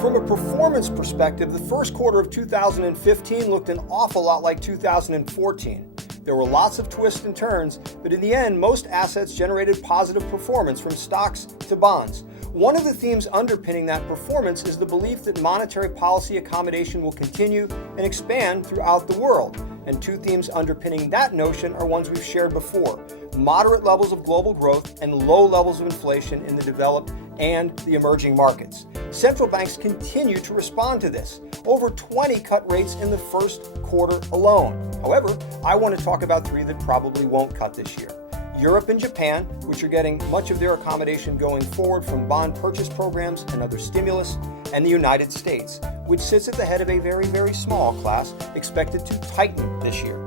From a performance perspective, the first quarter of 2015 looked an awful lot like 2014. There were lots of twists and turns, but in the end, most assets generated positive performance from stocks to bonds. One of the themes underpinning that performance is the belief that monetary policy accommodation will continue and expand throughout the world. And two themes underpinning that notion are ones we've shared before: moderate levels of global growth and low levels of inflation in the developed and the emerging markets. Central banks continue to respond to this. Over 20 cut rates in the first quarter alone. However, I want to talk about three that probably won't cut this year. Europe and Japan, which are getting much of their accommodation going forward from bond purchase programs and other stimulus, and the United States, which sits at the head of a very, very small class expected to tighten this year.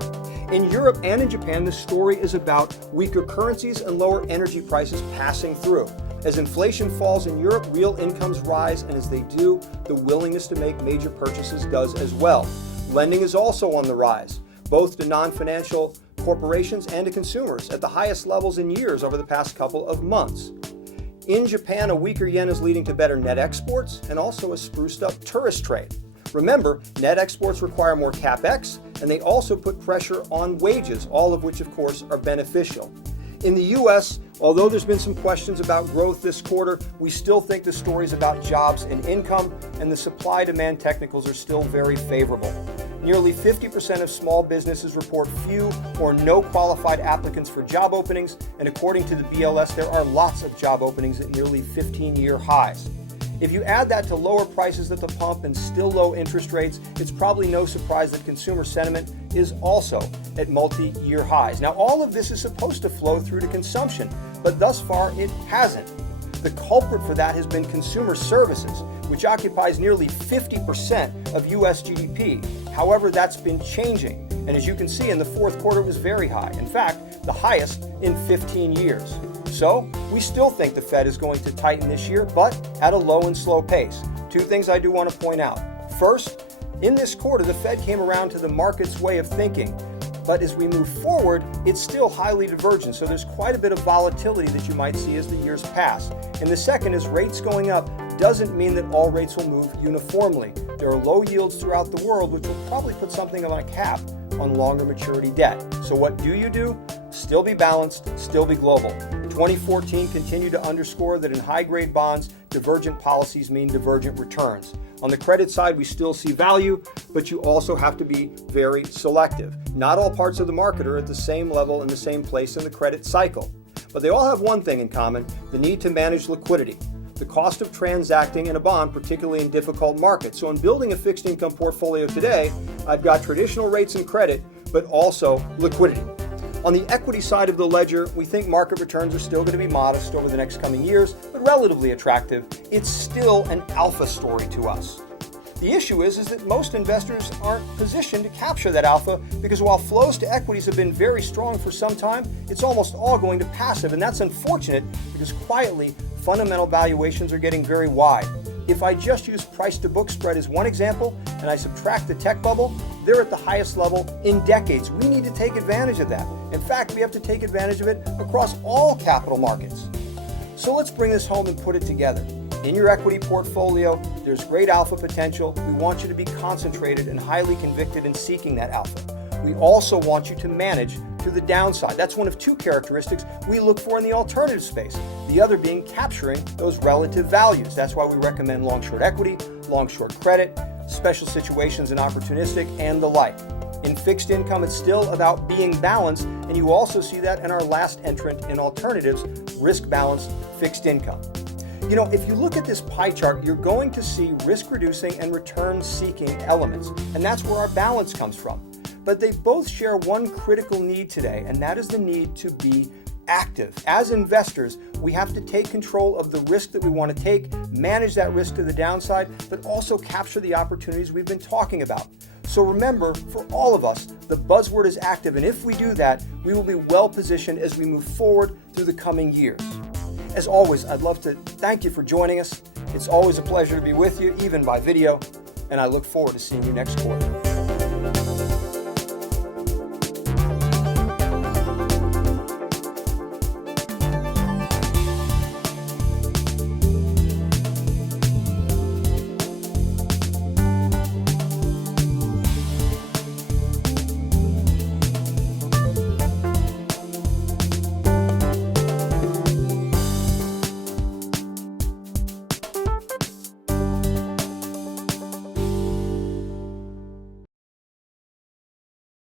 In Europe and in Japan, the story is about weaker currencies and lower energy prices passing through. As inflation falls in Europe, real incomes rise, and as they do, the willingness to make major purchases does as well. Lending is also on the rise, both to non-financial corporations and to consumers at the highest levels in years over the past couple of months. In Japan, a weaker yen is leading to better net exports and also a spruced up tourist trade. Remember, net exports require more capex, and they also put pressure on wages, all of which, of course, are beneficial. In the U.S., although there's been some questions about growth this quarter, we still think the stories about jobs and income and the supply-demand technicals are still very favorable. Nearly 50% of small businesses report few or no qualified applicants for job openings, and according to the BLS, there are lots of job openings at nearly 15-year highs. If you add that to lower prices at the pump and still low interest rates, it's probably no surprise that consumer sentiment is also at multi-year highs. Now, all of this is supposed to flow through to consumption, but thus far it hasn't. The culprit for that has been consumer services, which occupies nearly 50% of U.S. GDP. However, that's been changing, and as you can see, in the fourth quarter it was very high. In fact, the highest in 15 years. So, we still think the Fed is going to tighten this year, but at a low and slow pace. Two things I do want to point out. First, in this quarter, the Fed came around to the market's way of thinking. But as we move forward, it's still highly divergent, so there's quite a bit of volatility that you might see as the years pass. And the second is rates going up doesn't mean that all rates will move uniformly. There are low yields throughout the world, which will probably put something on a cap on longer maturity debt. So what do? Still be balanced, still be global. 2014 continued to underscore that in high-grade bonds, divergent policies mean divergent returns. On the credit side, we still see value, but you also have to be very selective. Not all parts of the market are at the same level and the same place in the credit cycle. But they all have one thing in common: the need to manage liquidity. The cost of transacting in a bond, particularly in difficult markets. So in building a fixed income portfolio today, I've got traditional rates and credit, but also liquidity. On the equity side of the ledger, we think market returns are still going to be modest over the next coming years, but relatively attractive. It's still an alpha story to us. The issue is that most investors aren't positioned to capture that alpha because while flows to equities have been very strong for some time, it's almost all going to passive, and that's unfortunate because quietly, fundamental valuations are getting very wide. If I just use price to book spread as one example and I subtract the tech bubble, they're at the highest level in decades. We need to take advantage of that. In fact, we have to take advantage of it across all capital markets. So let's bring this home and put it together. In your equity portfolio, there's great alpha potential. We want you to be concentrated and highly convicted in seeking that alpha. We also want you to manage to the downside. That's one of two characteristics we look for in the alternative space. The other being capturing those relative values. That's why we recommend long-short equity, long-short credit, special situations and opportunistic, and the like. In fixed income, it's still about being balanced, and you also see that in our last entrant in alternatives, risk-balanced fixed income. You know, if you look at this pie chart, you're going to see risk-reducing and return-seeking elements, and that's where our balance comes from. But they both share one critical need today, and that is the need to be active. As investors, we have to take control of the risk that we want to take, manage that risk to the downside, but also capture the opportunities we've been talking about. So remember, for all of us, the buzzword is active, and if we do that, we will be well positioned as we move forward through the coming years. As always, I'd love to thank you for joining us. It's always a pleasure to be with you, even by video, and I look forward to seeing you next quarter.